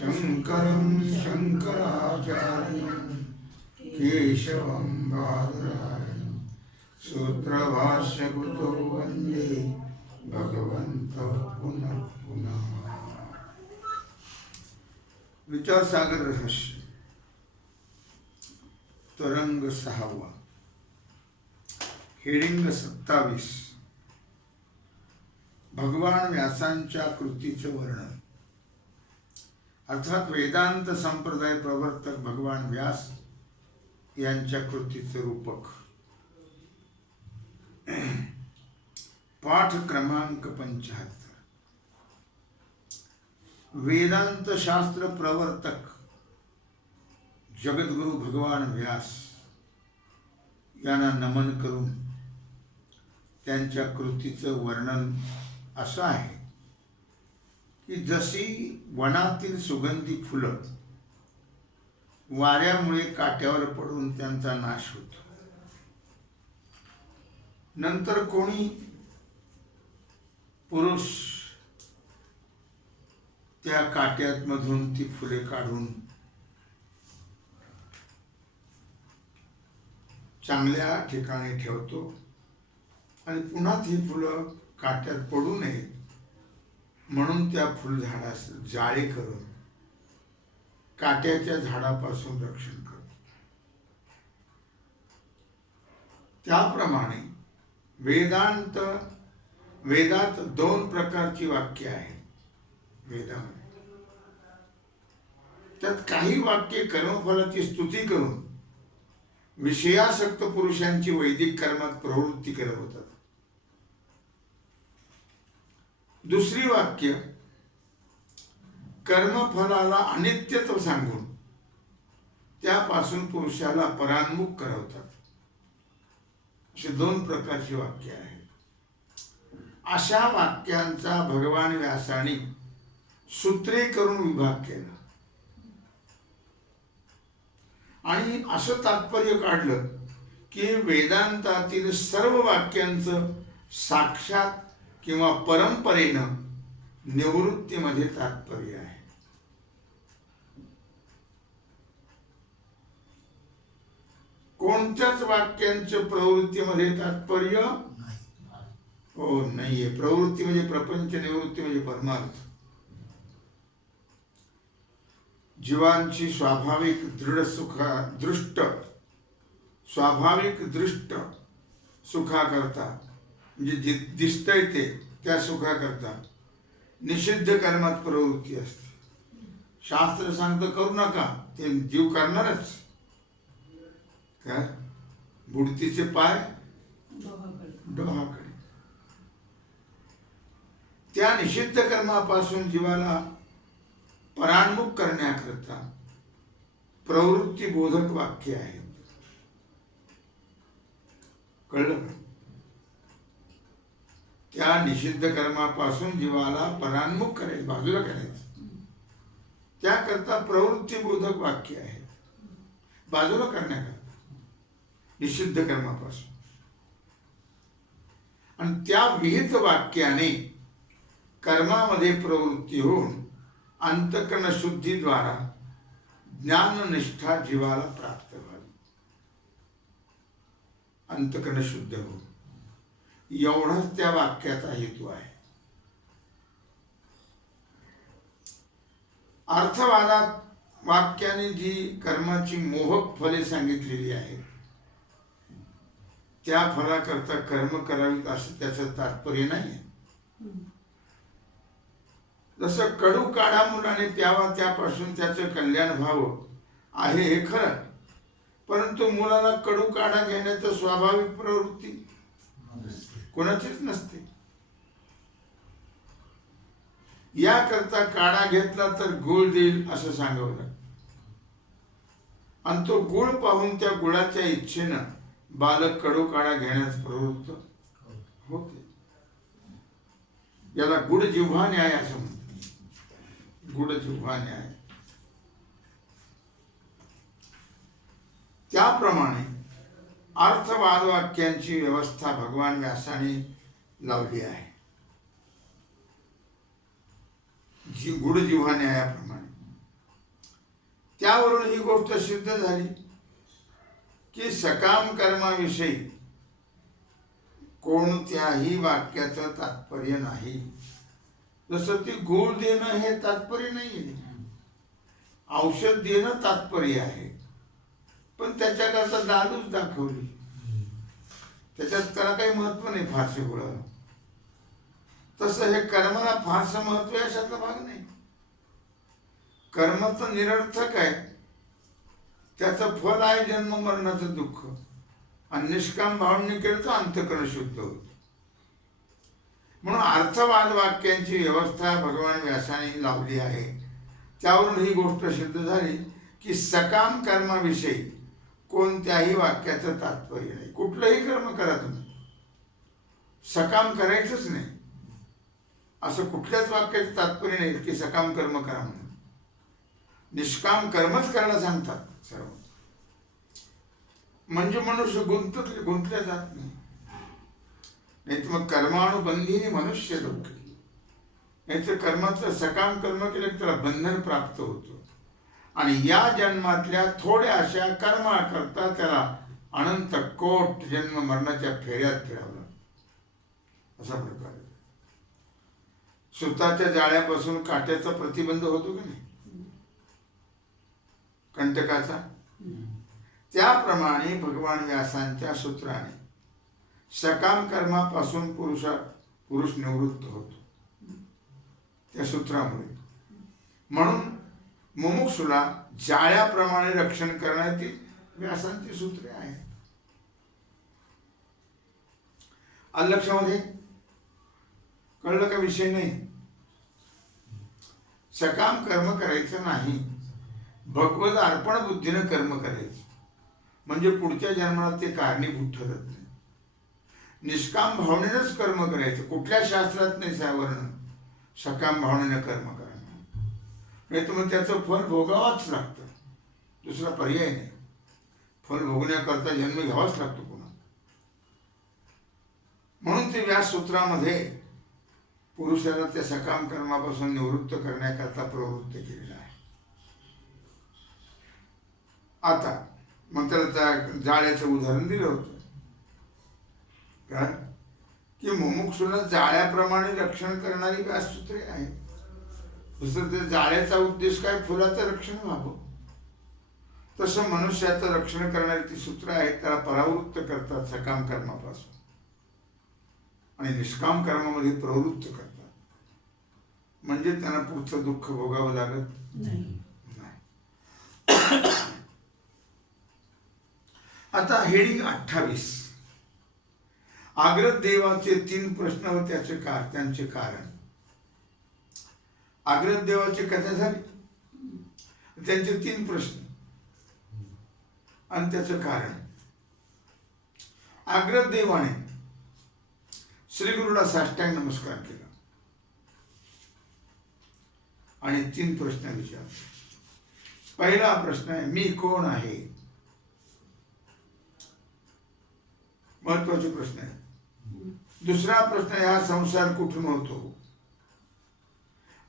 शंकरं शंकराचार्यं केशवं बादरायणं सूत्रभाष्यकृतो वन्दे भगवन्तौ पुनः पुनः। विचार सागर रहस्य तरंग 6वा, हेडिंग 27, भगवान व्यासांच्या कृतीचे वर्णन। अर्थात वेदांत संप्रदाय प्रवर्तक भगवान व्यास यांच्या कृतीचे रूपक। पाठ क्रमांक 75। वेदांत शास्त्र प्रवर्तक जगद्गुरु भगवान व्यास यांना नमन करून त्यांच्या कृतीचं वर्णन असं आहे की जशी वनातील सुगंधी फुलं वाऱ्यामुळे काट्यावर पडून त्यांचा नाश होतो, नंतर कोणी पुरुष त्या काट्यामधून ती फुले काढून चांगल्या ठिकाणी ठेवतो आणि पुन्हा ती फुलं काट्यात पडू नयेत म्हणून त्या फुलझाडास जाळे करून काट्याच्या झाडापासून रक्षण करतो। त्याप्रमाणे वेदात 2 प्रकारची वाक्य आहेत। वेदामध्ये त्यात काही वाक्ये कर्मफलाची स्तुती करून विषयासक्त पुरुषांची वैदिक कर्मात प्रवृत्ती करत होतात। दुसरी वाक्य कर्मफलाला अनित्यत्व सांगून त्यापासून पुरुषाला परांमुख करवतात। अशी 2 प्रकारची वाक्य आहेत। अशा वाक्यांचा भगवान व्यासाने सूत्रे करून विभाग केला आणि असं तात्पर्य काढलं की वेदांतातील सर्व वाक्यांचं साक्षात किंवा परंपरेनं निवृत्तीमध्ये तात्पर्य आहे। कोणत्याच वाक्यांचं प्रवृत्तीमध्ये तात्पर्य हो नाहीये। प्रवृत्ती म्हणजे प्रपंच, निवृत्ती म्हणजे परमार्थ। जीवांची स्वाभाविक दृष्ट सुखाकरता म्हणजे दिसतंय ते त्या सुखाकरता निषिद्ध कर्मात प्रवृत्ती असते। शास्त्र सांगतं करू नका, ते जीव करणारच। काय बुडतीचे पाय डोहाकडे। त्या निषिद्ध कर्मापासून जीवाला परांमुख करण्याकरता प्रवृत्ती बोधक वाक्य आहेत। कळलं का? त्या निषिद्ध कर्मापासून जीवाला परांमुख करायचं, बाजूला करायचं, त्याकरता प्रवृत्ती बोधक वाक्य आहेत, बाजूला करण्याकरता निषिद्ध कर्मापासून। आणि त्या विहित वाक्याने कर्मामध्ये प्रवृत्ती होऊन अंतःकरण शुद्धीद्वारा ज्ञाननिष्ठा जीवाला प्राप्त व्हावी। अंतःकरण शुद्ध हो, एवढाच त्या वाक्याचा हेतू आहे। अर्थवादात वाक्याने जी कर्माची मोहक फले सांगितलेली आहेत त्या फलाकरता कर्म करावीत असं त्याचं तात्पर्य नाही। जसं कडू काढा मुलाने प्यावा त्यापासून त्याचं कल्याण व्हावं आहे हे खरं, परंतु मुलाला कडू काढा घेण्याचं स्वाभाविक प्रवृत्ती कोणाचीच नसते। याकरता काढा घेतला तर गुळ देईल असं सांगावं लागतं आणि तो गुळ पाहून त्या गुळाच्या इच्छेनं बालक कडू काढा घेण्यास प्रवृत्त होते। याला गुड जिव्हा न्याय असं म्हणतात। गुड जिव्हा न्याय। त्याप्रमाणे अर्थवाद वाक्यांची व्यवस्था भगवान व्यासाने लावली आहे। गुड जिव्हा न्यायाप्रमाणे त्यावरून ही गोष्ट सिद्ध झाली की सकाम कर्माविषयी कोणत्याही वाक्याचं तात्पर्य नाही. जसं ती गूळ देणं हे तात्पर्य नाहीये, औषध देणं तात्पर्य आहे, पण त्याच्याकरता दारूच दाखवली, त्याच्यात त्याला काही महत्व नाही फारसे गुळाला. तसं हे कर्माला फारसं महत्व याच्यातला भाग नाही. कर्म तर निरर्थक आहे, त्याचं फल आहे जन्म मरणाचं दुःख, आणि निष्काम भावने केलं तर अंतःकरण शुद्ध होत. म्हणून अर्थवाद वाक्यांची व्यवस्था भगवान व्यासाने लावली आहे. त्यावरून ही गोष्ट सिद्ध झाली की सकाम कर्माविषयी कोणत्याही वाक्याचं तात्पर्य नाही. कुठलंही कर्म करा तुम्ही, सकाम करायचंच नाही असं कुठल्याच वाक्याचं तात्पर्य नाही की सकाम कर्म करा म्हणून. निष्काम कर्मच करायला सांगतात सर्व. म्हणजे मनुष्य गुंतल्या जात नाही. नाही तर मग कर्मानुबंधीने मनुष्य दुःखी. नाही तर कर्माचं सकाम कर्म केलं की त्याला बंधन प्राप्त होतं, आणि या जन्मातल्या थोड्याशा कर्माकरता त्याला अनंत कोट जन्म मरणाच्या फेऱ्यात फिरावं. असा प्रकार आहे. सुताच्या जाळ्यापासून काट्याचा प्रतिबंध होतो की नाही, कंटकाचा. त्याप्रमाणे भगवान व्यासांच्या सूत्राने सकाम कर्मापासून पुरुष निवृत्त होतो त्या सूत्रामुळे. म्हणून मुमुक्षुला जाळ्याप्रमाणे रक्षण करण्याची व्यासांची सूत्रे आहेत. लक्षामध्ये कळलं का विषय नाही. सकाम कर्म करायचं नाही, भगवत अर्पण बुद्धीनं कर्म करायचं, म्हणजे पुढच्या जन्माला ते कारणीभूत ठरत नाही. निष्काम भावनेनंच कर्म करायचं. कुठल्या शास्त्रात नाही सावरण सकाम भावनेनं कर्म करा, नाही तर मग त्याचं फल भोगावंच लागतं. दुसरा पर्याय नाही. फल भोगण्याकरता जन्म घ्यावाच लागतो पुन्हा. म्हणून ते व्यास सूत्रामध्ये पुरुषाला त्या सकाम कर्मापासून निवृत्त करण्याकरता प्रवृत्त केलेला आहे. आता मग त्याला त्या जाळ्याचं उदाहरण दिलं होतं काय की मुमुक्षुला जाळ्याप्रमाणे रक्षण करणारी व्याससूत्रे आहेत. दुसरं ते जाळ्याचा उद्देश काय, फुलाचं रक्षण व्हावं. तसं मनुष्याचं रक्षण करणारी ती सूत्र आहेत, त्याला परावृत्त करतात सकाम कर्मापासून आणि निष्काम कर्मामध्ये प्रवृत्त करतात. म्हणजे त्यांना पुढचं दुःख भोगावं लागत नाही. आता हेडिंग 28, आग्रदेवाचे 3 प्रश्न व त्यांचे कारण. आग्रदेवाची कथा झाली, त्यांचे 3 प्रश्न आणि त्याचं कारण. आग्रदेवाने श्रीगुरुला साष्टांग नमस्कार केला आणि 3 प्रश्न विचारले. पहिला प्रश्न आहे, मी कोण आहे? महत्वाचे प्रश्न आहे. दुसरा प्रश्न आहे, हा संसार कुठून होतो?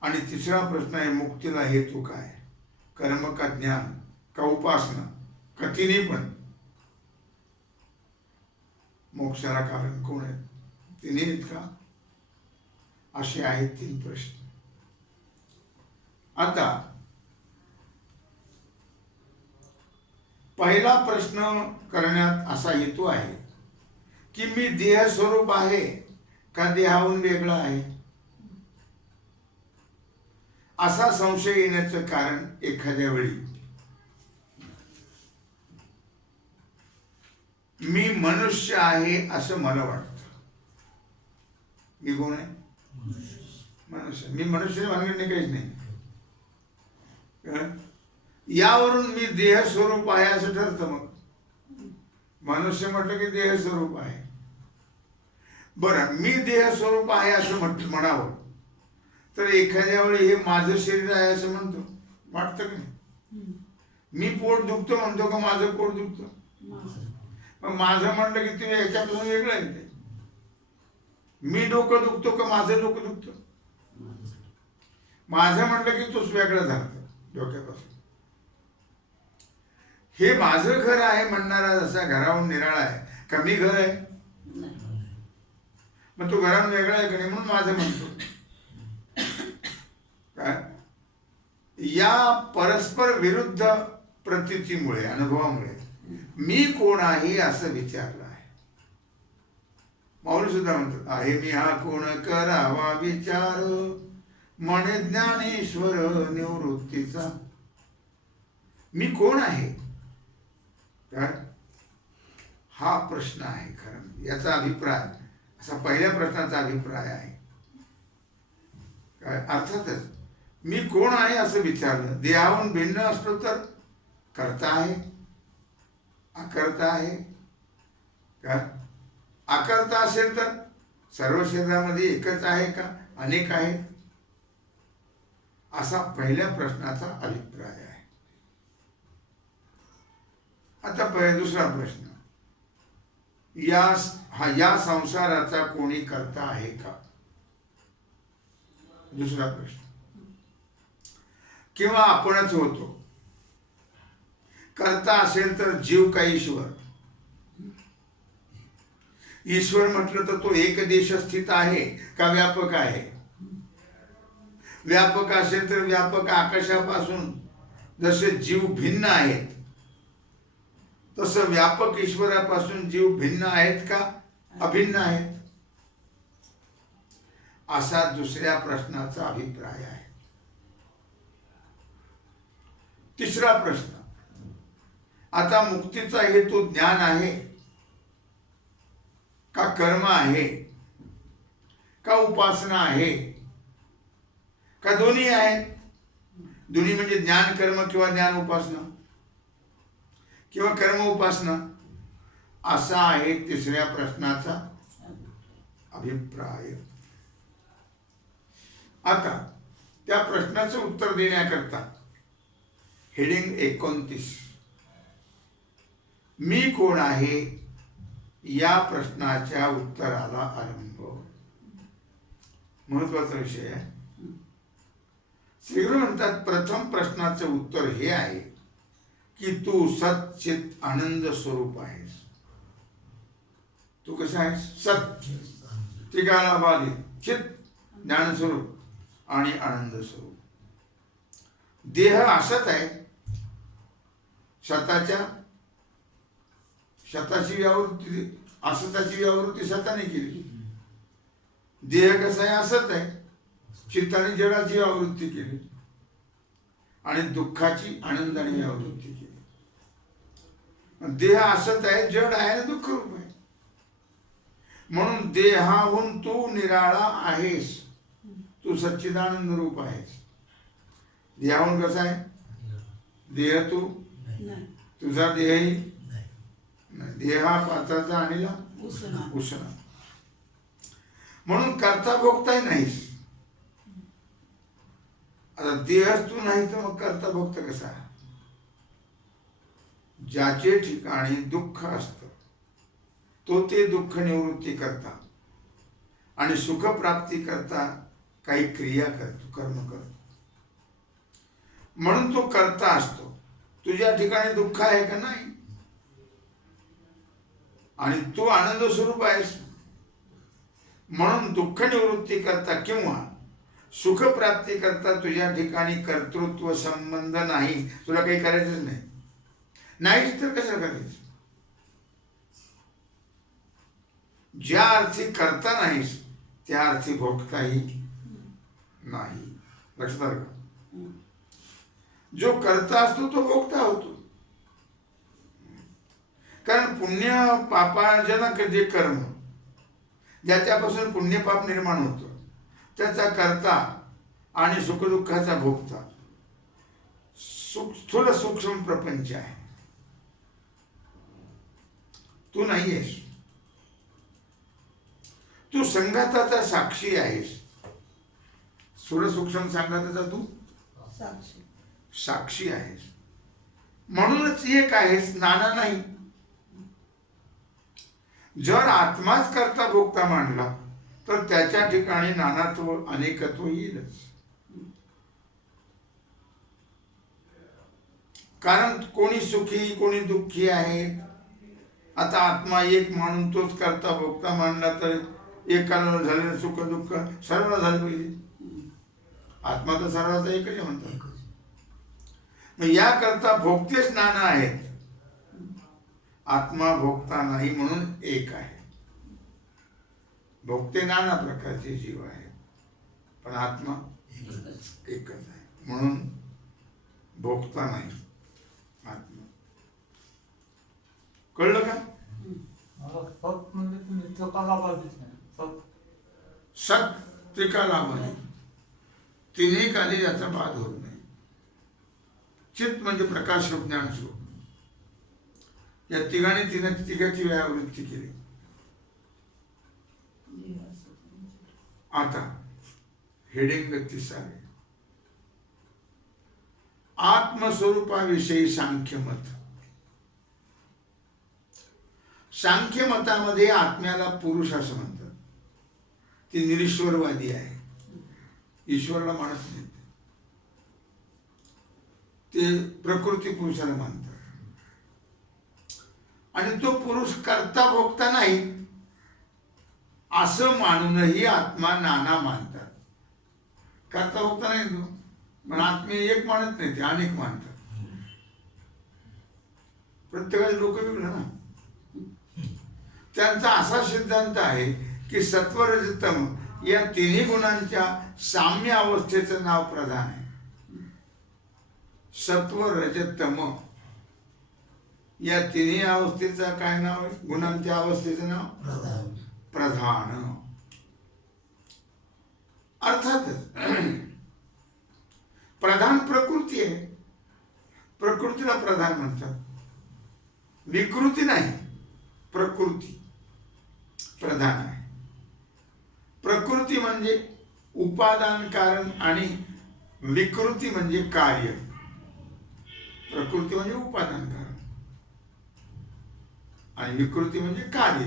आणि तिसरा प्रश्न आहे, मुक्तीला हेतू काय? कर्म का ज्ञान का उपासना का तिन्ही पण? मोक्षाला कारण कोण आहे? तिन्ही आहेत का? असे आहेत 3 प्रश्न. आता पहिला प्रश्न करण्यात असा हेतू आहे की मी देह स्वरूप आहे का देहाहून वेगळा आहे, असा संशय येण्याचं कारण एखाद्या वेळी मी मनुष्य आहे असं मला वाटतं. मी कोण आहे? मनुष्य. मी मनुष्य भानगडणे काहीच नाही. यावरून मी देह स्वरूप आहे असं ठरतं. मग मनुष्य म्हटलं की देह स्वरूप आहे. बरं, मी देह स्वरूप आहे असं म्हणावं तर एखाद्या वेळी हे माझं शरीर आहे असं म्हणतो, वाटतं की नाही? मी पोट दुखतो म्हणतो का माझं पोट दुखतं? मग माझं म्हटलं की तुम्ही याच्यापासून वेगळं आहे. ते मी डोकं दुखतो का माझं डोकं दुखतं? माझं म्हटलं की तोच वेगळा झाला डोक्यापासून. हे माझं घर आहे म्हणणारा जसा घराहून निराळा आहे का मी घर आहे? मग तो घराहून वेगळा आहे का नाही म्हणून माझं म्हणतो. काय या परस्पर विरुद्ध प्रतीतीमुळे अनुभवामुळे मी कोण आहे असं विचारलं आहे. माऊली सुद्धा म्हणतात आहे मी हा कोण करावा विचार म्हणे ज्ञानेश्वर निवृत्तीचा. मी कोण आहे काय हा प्रश्न आहे. खरं याचा अभिप्राय असा पहिल्या प्रश्नाचा अभिप्राय आहे काय. अर्थातच मी कोण आहे असं विचारलं. देहाहून भिन्न असलो तर करता आहे अकर्ता आहे का. अकर्ता असेल तर सर्व शरीरामध्ये एकच आहे का अनेक आहेत असा पहिल्या प्रश्नाचा अभिप्राय आहे. आता दुसरा प्रश्न या संसाराचा कोणी करता आहे का. दुसरा प्रश्न किंवा आपणच होतो. करता असेल तर जीव का ईश्वर. ईश्वर म्हटलं तर तो एक देश स्थित आहे का व्यापक आहे. व्यापक असेल तर व्यापक आकाशापासून जसे जीव भिन्न आहेत तसं व्यापक ईश्वरापासून जीव भिन्न आहेत का अभिन्न आहेत असा दुसऱ्या प्रश्नाचा अभिप्राय आहे. तिसरा प्रश्न आता मुक्तीचा हेतू ज्ञान आहे का कर्म आहे का उपासना आहे का दोन्ही आहेत. दोन्ही म्हणजे ज्ञान कर्म किंवा ज्ञान उपासना किंवा कर्म उपासना असा आहे तिसऱ्या प्रश्नाचा अभिप्राय. आता त्या प्रश्नाचं उत्तर देण्याकरता हेडिंग 29 मी कोण आहे या प्रश्नाच्या उत्तराला आरंभ. महत्वाचा विषय आहे. श्रीगुरु म्हणतात प्रथम प्रश्नाचं उत्तर हे आहे की तू सच्चित आनंद स्वरूप आहेस. तू कसा आहेस. सत त्रिकाला बाधित चित ज्ञान स्वरूप आणि आनंद स्वरूप. देह असत आहे शताची व्यावृत्ती असताची व्यावृत्ती शताने केली. देह कसा आहे असत आहे चित्ताने जडाची व्यावृत्ती केली आणि दुःखाची आनंदाने व्यावृत्ती केली. देह असत आहे जड आहे आणि दुःख रूप आहे म्हणून देहाहून तू निराळा आहेस. तू सच्चिदानंद रूप आहेस. देहाहून कसा आहे देह तू तुझा देहही देहा पाचाचा आणला उसना म्हणून करता भोगताही नाहीस. आता देहच तू नाही तर मग करता भोगता कसा. ज्याचे ठिकाणी दुःख असतं तो ते दुःख निवृत्ती करता आणि सुख प्राप्ती करता काही क्रिया करतो कर्म करतो म्हणून तो करता असतो. तुझ्या ठिकाणी दुःख आहे का नाही आणि तू आनंद स्वरूप आहेस म्हणून दुःख निवृत्ती करता किंवा सुख प्राप्ती करता तुझ्या ठिकाणी कर्तृत्व संबंध नाही. तुला काही करायचंच नाही. नाहीच तर कसं करायचं. ज्या अर्थी करता नाहीस त्या अर्थी भोगताही नाही. लक्षात आलं का. जो करता असतो तो भोगता होतो. कारण पुण्य पापाजनक जे कर्म ज्याच्यापासून पुण्य पाप निर्माण होतं त्याचा करता आणि सुखदुःखाचा भोगता स्थूल सूक्ष्म प्रपंच आहे. तू नाही आहेस. तू संघाताचा साक्षी आहेस. स्थूल सूक्ष्म संघाताचा तू साक्षी आहेस म्हणूनच एक आहेस नाना नाही. जर आत्माच करता भोगता मांडला तर त्याच्या ठिकाणी नानात्व अनेकत्व येईलच. कारण कोणी सुखी कोणी दुःखी आहे. आता आत्मा एक म्हणून तोच करता भोगता मानला तर एकाला झालेलं सुख दुःख सर्वांना झालं पाहिजे. आत्मा तर सर्वांचा एकच आहे म्हणतात. मग याकरता भोगतेच नाना आहेत. आत्मा भोगता नाही म्हणून एक आहे. भोगते नाना प्रकारचे जीव आहेत पण आत्मा एकच आहे म्हणून भोगता नाही आत्मा. कळलं का? सत म्हणजे तुम्ही स्वतःला बाधित नाही. सत त्रिकालामध्ये तिन्ही काली याचा बाध होत नाही. चित म्हणजे प्रकाश रूप ज्ञान स्वरूप. या तिघांनी तिघाची व्यावृत्ती केली. आता हेडिंग 32 आहे. आत्मस्वरूपाविषयी सांख्यमत. सांख्य मतामध्ये आत्म्याला पुरुष असं म्हणतात. ती निरीश्वरवादी आहे. ईश्वरला मानत नाही. ते प्रकृती पुरुषाला मानतात आणि तो पुरुष करता भोगता नाही असं मानूनही आत्मा नाना मानतात. करता भोगता नाही तो पण आत्मे एक मानत नाही, ते अनेक मानतात. प्रत्येकाचे लोक वेगळे ना. त्यांचा असा सिद्धांत आहे की सत्व रज तम या तिन्ही गुणांच्या साम्य अवस्थेचं नाव प्रधान आहे. सत्व रज तम या तिन्ही अवस्थेचं काय नाव आहे? गुणांच्या अवस्थेचं नाव प्रधान. अर्थातच प्रधान प्रकृती आहे. प्रकृतीला प्रधान म्हणतात. विकृती नाही, प्रकृती प्रधान आहे. प्रकृती म्हणजे उपादान कारण आणि विकृती म्हणजे कार्य. प्रकृती म्हणजे उपादान कारण आणि विकृती म्हणजे कार्य.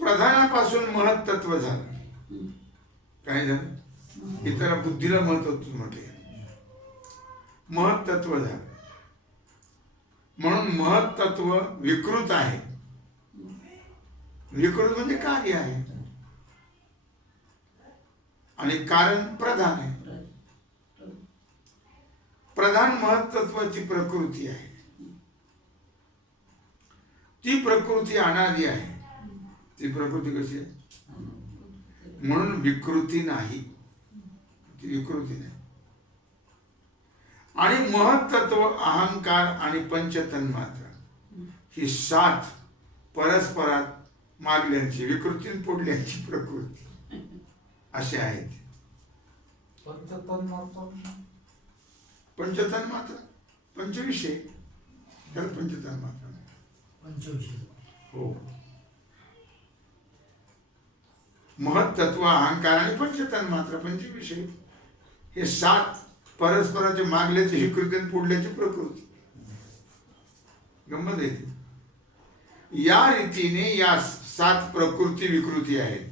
प्रधानापासून महत्त्व झालं. काय झालं? इतर बुद्धीला महत्त्व म्हटले. महत्त्व झालं म्हणून महत्त्व विकृत आहे. विकृत म्हणजे कार्य आहे आणि कारण प्रधान आहे. प्रधान महत्त्वाची प्रकृती आहे. ती प्रकृती अनादी आहे. ती प्रकृती कशी आहे? म्हणून विकृती नाही. ती विकृती नाही. आणि महत्त्व अहंकार आणि पंचतन्मात्र ही 7 परस्परात मागल्यांची विकृती पुढल्यांची प्रकृती असे आहेत. पंचतन्मात्र पंचविषय तर पंचतन्मात्र पंचविषय. हो. महत्त्व अहंकार आणि पंचतन्मात्र पंचविषय हे 7 परस्पराचे मागल्याचे विकृती आणि पुढल्याची प्रकृती. गंमत येते. या रीतीने या 7 प्रकृती विकृती आहेत.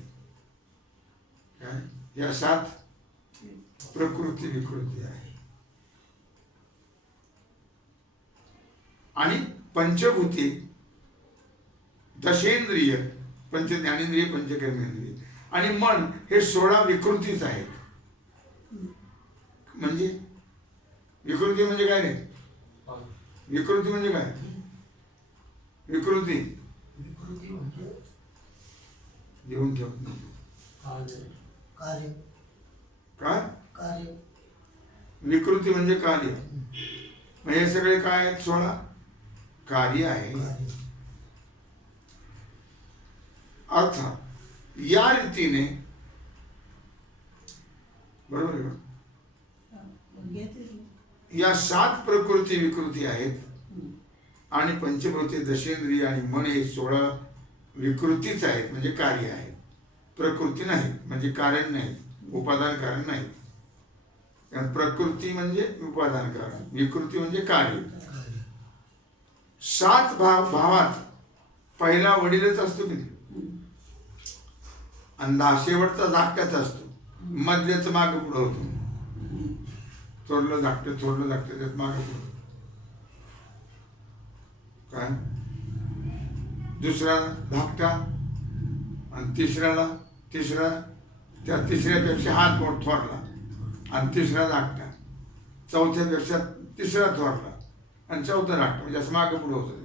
या 7 प्रकृती विकृती आहे. आणि पंचभूते दशेंद्रिय पंच ज्ञानेंद्रिय पंचकर्मेंद्रिय आणि मन हे 16 विकृतीच आहेत. म्हणजे विकृती म्हणजे काय रे? विकृती म्हणजे काय? विकृती घेऊन ठेव. कार्य काय? कार्य विकृती म्हणजे कार्य. मग हे सगळे काय आहेत? 16 कार्य आहे. अर्थात या रीतीने बरोबर आहे. या 7 प्रकृती विकृती आहेत आणि पंचभूते दशेंद्रिय आणि मन हे 16 विकृतीच आहेत म्हणजे कार्य आहेत. प्रकृती नाही म्हणजे कारण नाही, उपादान कारण नाही. कारण प्रकृती म्हणजे उपादान कारण, विकृती म्हणजे कार्य. 7 भावात पहिला वडीलच असतो की नाही? आणि शेवटचा धाकट्याचा असतो. मधल्याच मागे पुढे होतो. थोरलं धाकटं त्यात मागे पुढं काय, दुसरा धाकटा आणि तिसरा त्या तिसऱ्यापेक्षा हात मोठ थोरला आणि तिसरा धाकटा, चौथ्यापेक्षा तिसरा थोरला आणि चौथा धाकटा, म्हणजे असं मागे पुढे होतं.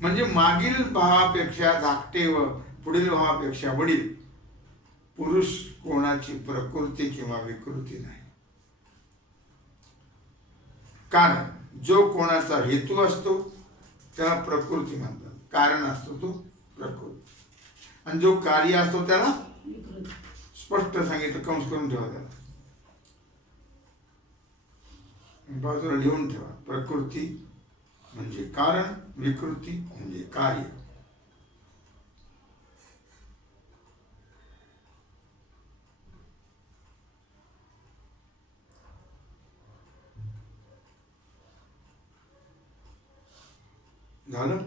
म्हणजे मागील भावापेक्षा धाकटे व पुढील भावापेक्षा वडील. पुरुष कोणाची प्रकृती किंवा विकृती नाही. कारण जो कोणाचा हेतू असतो त्याला प्रकृती म्हणतात, कारण असतो तो प्रकृती, आणि जो कार्य असतो त्याला स्पष्ट सांगितलं, कंस करून ठेवा त्याला, बाजूला लिहून ठेवा. प्रकृती म्हणजे कारण, विकृती म्हणजे कार्य. झालं.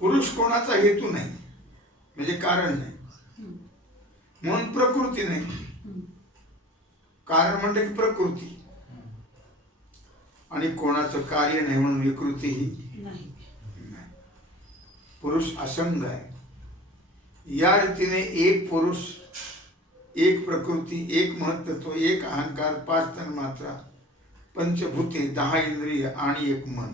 पुरुष कोणाचा हेतू नाही म्हणजे कारण नाही, म्हणून प्रकृती नाही. कारण म्हणलं की प्रकृती, आणि कोणाचं कार्य नाही म्हणून विकृती ही नाही. पुरुष असंग आहे. या रीतीने एक पुरुष, एक प्रकृती, एक महत्त्व, एक अहंकार, 5 तन्मात्रा, पंचभूते, 10 इंद्रिय आणि एक मन,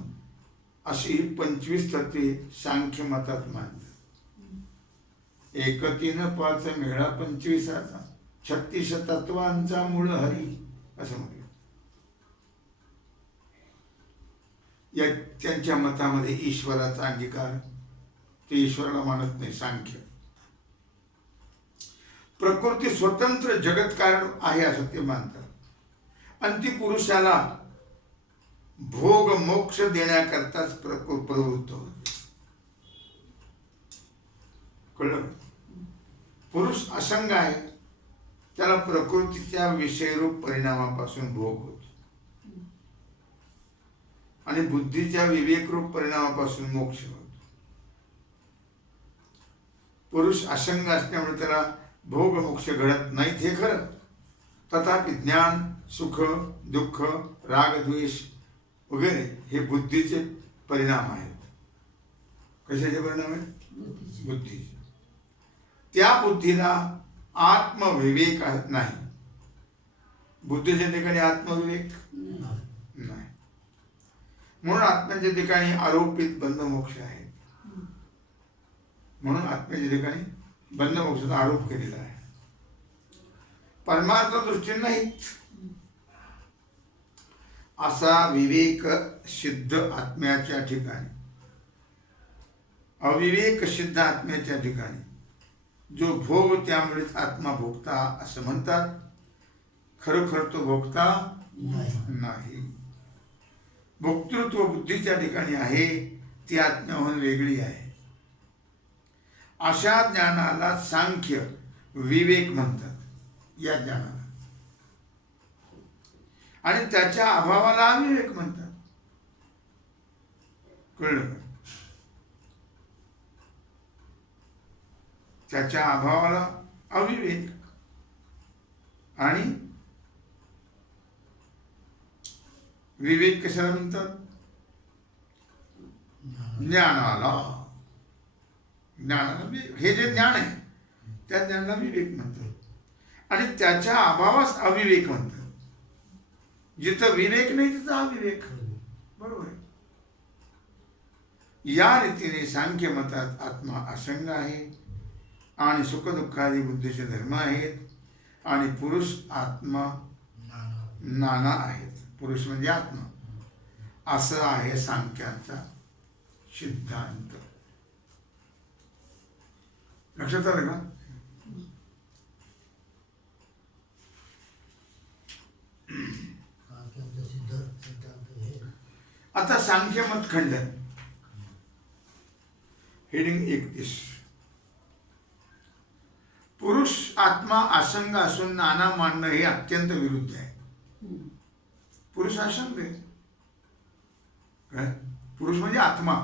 अशी 25 तत्वे सांख्य मतात मानतात. 1 3 5 मेळा 25चा, 36 तत्वांचा मूळ हरी असं म्हटलं. या त्यांच्या मतामध्ये ईश्वराचा अंगीकार, ते ईश्वराला मानत नाही सांख्य. प्रकृती स्वतंत्र जगत कारण आहे असं ते मानतात, आणि ती पुरुषाला भोग मोक्ष देण्याकरताच प्रवृत्त होते. कळलं. पुरुष असंग आहे, त्याला प्रकृतीच्या विषयरूप परिणामापासून भोग होतो, आणि बुद्धीच्या विवेकरूप परिणामापासून मोक्ष होतो. पुरुष असंग असल्यामुळे त्याला भोग मोक्ष घडत नाहीत हे खरं, तथापि ज्ञान, सुख, दुःख, राग, द्वेष वगैरे हे बुद्धीचे परिणाम आहेत. कशाचे परिणाम आहेत? बुद्धीचे. त्या बुद्धीला आत्मविवेक नाही. बुद्धीच्या ठिकाणी आत्मविवेक नाही, म्हणून आत्म्याच्या ठिकाणी आरोपित बंधमोक्ष आहेत. म्हणून आत्म्याच्या ठिकाणी बंधमोक्षाचा आरोप केलेला आहे, परमार्थ दृष्टीने नाहीत. असा विवेक सिद्ध आत्म्याच्या ठिकाणी, अविवेक सिद्ध आत्म्याच्या ठिकाणी जो भोग त्यामुळेच आत्मा भोगता असं म्हणतात. खरोखर तो भोगता नाही. भोक्तृत्व बुद्धीच्या ठिकाणी आहे, ती आत्म्याहून वेगळी आहे. अशा ज्ञानाला सांख्य विवेक म्हणतात. या ज्ञानाला, आणि त्याच्या अभावाला अविवेक म्हणतात. कळलं का? त्याच्या अभावाला अविवेक आणि विवेक कशाला म्हणतात? ज्ञानाला. हे जे ज्ञान आहे त्या ज्ञानाला विवेक म्हणतात, आणि त्याच्या अभावास अविवेक म्हणतात. जिथं विवेक नाही तिथं अविवेक. बरोबर आहे. या रीतीने सांख्य मतात आत्मा असंग आहे, आणि सुखदुःखादी बुद्धीचे धर्म आहेत, आणि पुरुष आत्मा नाना आहेत. पुरुष म्हणजे आत्मा, असं आहे सांख्यांचा सिद्धांत. लक्षात आलं का? आता सांख्य मत खंडन, हेडिंग 31. पुरुष आत्मा असंग असून नाना मानणं हे अत्यंत विरुद्ध आहे. पुरुष असंग आहे काय? पुरुष म्हणजे आत्मा,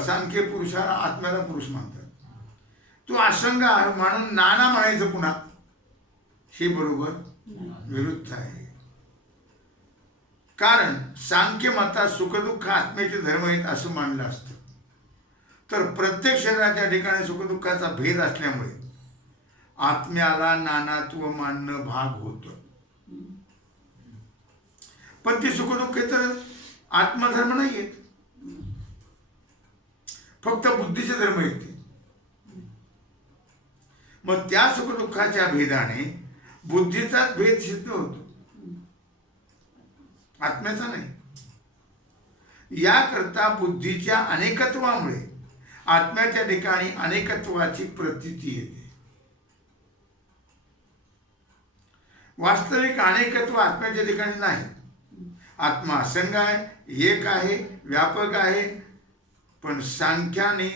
सांख्य पुरुषाला आत्म्याला पुरुष मानतात. तो असंग आहे म्हणून नाना म्हणायचं पुन्हा, हे बरोबर विरुद्ध आहे. कारण सांख्य मतात सुखदुःख आत्म्याचे धर्म आहेत असं मानलं असतं, तर प्रत्येक शरीराच्या ठिकाणी सुखदुःखाचा भेद असल्यामुळे आत्म्याला नानात्व मानणं भाग होतं. पण ती सुखदुःख तर आत्मधर्म नाही आहेत, फक्त बुद्धीचे धर्म आहेत ते. मग त्या सुखदुःखाच्या भेदाने बुद्धीचाच भेद सिद्ध होतो, आत्म्याचा नाही. याकरता बुद्धीच्या अनेकत्वामुळे आत्म्याच्या ठिकाणी अनेकत्वाची प्रतीती येते. वास्तविक अनेकत्व आत्म्याच्या ठिकाणी नाही. आत्मा असंग आहे, एक आहे, व्यापक आहे. पण सांख्याने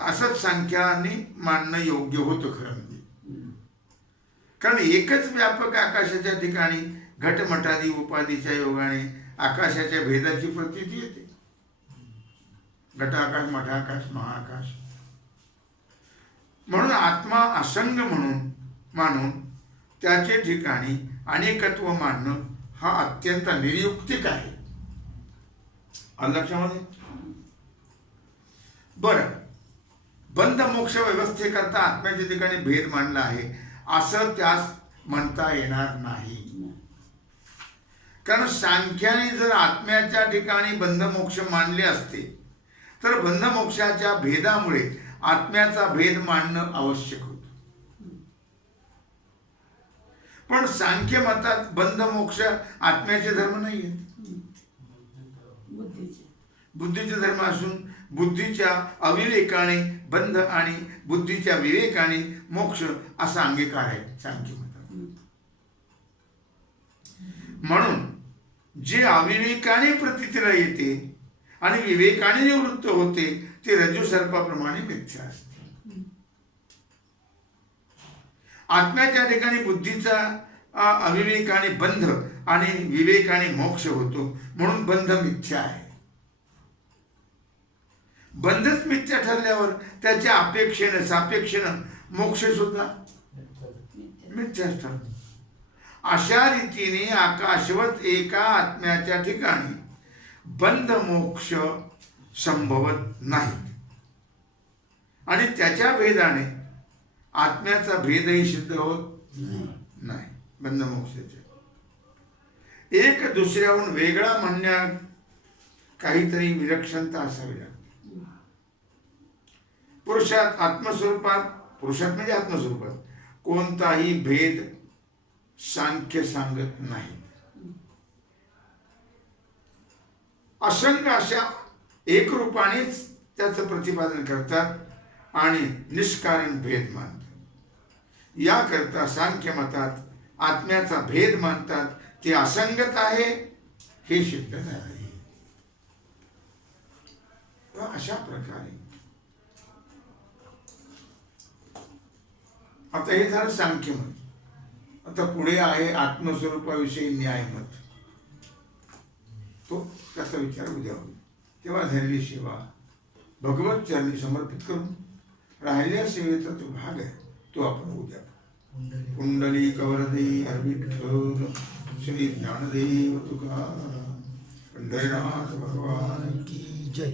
असंच सांख्याने मानणं योग्य होतं खरं म्हणजे. कारण एकच व्यापक आकाशाच्या ठिकाणी घटमठादी उपाधीच्या योगाने आकाशाच्या भेदाची प्रतीती येते. घटाकाश, मठाकाश, महाआकाश. म्हणून आत्मा असंग म्हणून मानून त्याचे ठिकाणी अनेकत्व मानणं हा अत्यंत निरुक्तिक आहे. लक्षामध्ये बरं, बंध मोक्ष व्यवस्थेकरता आत्म्याच्या ठिकाणी भेद मानला आहे असं त्यास म्हणता येणार नाही. कारण सांख्याने जर आत्म्याच्या ठिकाणी बंधमोक्ष मानले असते तर बंधमोक्षाच्या भेदामुळे आत्म्याचा भेद मानणं आवश्यक होतं. पण सांख्य मतात बंधमोक्ष आत्म्याचे धर्म नाही आहेत, बुद्धीचे धर्म असून बुद्धीच्या अविवेकाने बंध आणि बुद्धीच्या विवेकाने मोक्ष असा अंगीकार आहे सांख्य मतात. म्हणून जे अविवेकाने प्रतीतीला येते आणि विवेकाने निवृत्त होते ते रज्जू सर्पाप्रमाणे मिथ्या असते. आत्म्याच्या ठिकाणी बुद्धीचा अविवेकाने बंध आणि विवेकाने मोक्ष होतो, म्हणून बंध मिथ्या आहे. बंधच मिथ्या ठरल्यावर त्याच्या अपेक्षेनं सापेक्षेनं मोक्ष सुद्धा मिथ्याच ठरतो. अशा रीतीने आकाशवत एका आत्म्याच्या ठिकाणी बंध मोक्ष संभवत नाहीत आणि त्याच्या भेदाने आत्म्याचा भेदही सिद्ध होत नाही. बंध मोक्षाचे एक दुसऱ्याहून वेगळा म्हणण्यात काहीतरी विलक्षणता असावी लागते. पुरुषात आत्मस्वरूपात, पुरुषात म्हणजे आत्मस्वरूपात कोणताही भेद सांख्य सांगत नाही. असंख्य अशा एकरूपानेच त्याचं प्रतिपादन करतात आणि निष्कारण भेद मानतात. याकरता सांख्य मतात आत्म्याचा भेद मानतात ते असंगत आहे हे सिद्ध झाले. अशा प्रकारे आता हे झालं सांख्य मत. आता पुढे आहे आत्मस्वरूपाविषयी न्यायमत. तो त्याचा विचार उद्या होईल. तेव्हा झालेली सेवा भगवत चरणी समर्पित करून राहिलेल्या सेवेचा जो भाग आहे तो आपण उद्या. कुंडली कवरदे विठ्ठल श्री ज्ञानदेव तुकाराम पंढरीनाथ भगवान की जय.